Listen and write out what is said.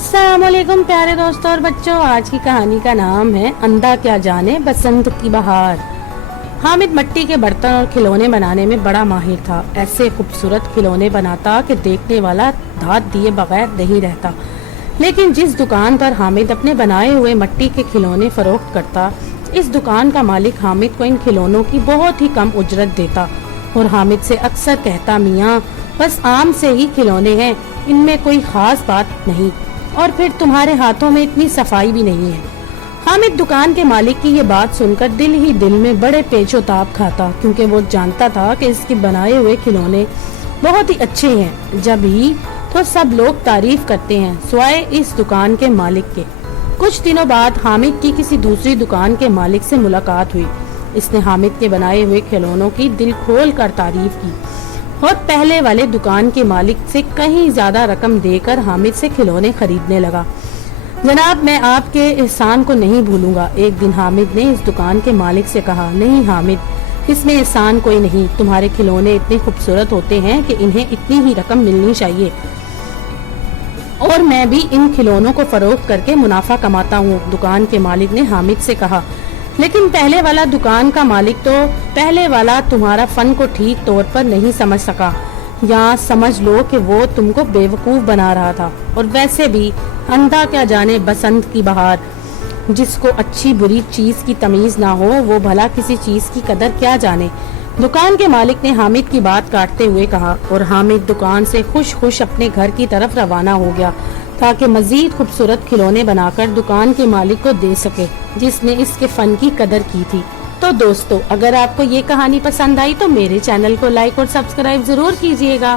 अस्सलाम वालेकुम प्यारे दोस्तों और बच्चों, आज की कहानी का नाम है अंधा क्या जाने बसंत की बहार। हामिद मिट्टी के बर्तन और खिलौने बनाने में बड़ा माहिर था। ऐसे खूबसूरत खिलौने बनाता कि देखने वाला धात दिए बगैर नहीं रहता। लेकिन जिस दुकान पर हामिद अपने बनाए हुए मिट्टी के खिलौने फरोख्त करता, इस दुकान का मालिक हामिद को इन खिलौनों की बहुत ही कम उजरत देता और हामिद से अक्सर कहता, मियाँ बस आम से ही खिलौने हैं, इनमें कोई खास बात नहीं, और फिर तुम्हारे हाथों में इतनी सफाई भी नहीं है। हामिद दुकान के मालिक की ये बात सुनकर दिल ही दिल में बड़े पेचोताप खाता, क्योंकि वो जानता था कि इसके बनाए हुए खिलौने बहुत ही अच्छे हैं। जब ही तो सब लोग तारीफ करते हैं, सिवाय इस दुकान के मालिक के। कुछ दिनों बाद हामिद की किसी दूसरी दुकान के मालिक से मुलाकात हुई। इसने हामिद के बनाए हुए खिलौनों की दिल खोल कर तारीफ की और पहले वाले दुकान के मालिक से कहीं ज्यादा रकम देकर हामिद से खिलौने खरीदने लगा। जनाब, मैं आपके एहसान को नहीं भूलूंगा। एक दिन हामिद ने इस दुकान के मालिक से कहा, नहीं हामिद, इसमें एहसान कोई नहीं, तुम्हारे खिलौने इतने खूबसूरत होते हैं कि इन्हें इतनी ही रकम मिलनी चाहिए, और मैं भी इन खिलौनों को फरोख्त करके मुनाफा कमाता हूँ। दुकान के मालिक ने हामिद से कहा, लेकिन पहले वाला दुकान का मालिक तो पहले वाला तुम्हारा फन को ठीक तौर पर नहीं समझ सका, या समझ लो कि वो तुमको बेवकूफ बना रहा था। और वैसे भी अंधा क्या जाने बसंत की बहार, जिसको अच्छी बुरी चीज की तमीज ना हो, वो भला किसी चीज की कदर क्या जाने। दुकान के मालिक ने हामिद की बात काटते हुए कहा, और हामिद दुकान से खुश खुश अपने घर की तरफ रवाना हो गया ताकि मजीद खूबसूरत खिलौने बनाकर दुकान के मालिक को दे सके, जिसने इसके फन की कदर की थी। तो दोस्तों, अगर आपको ये कहानी पसंद आई तो मेरे चैनल को लाइक और सब्सक्राइब जरूर कीजिएगा।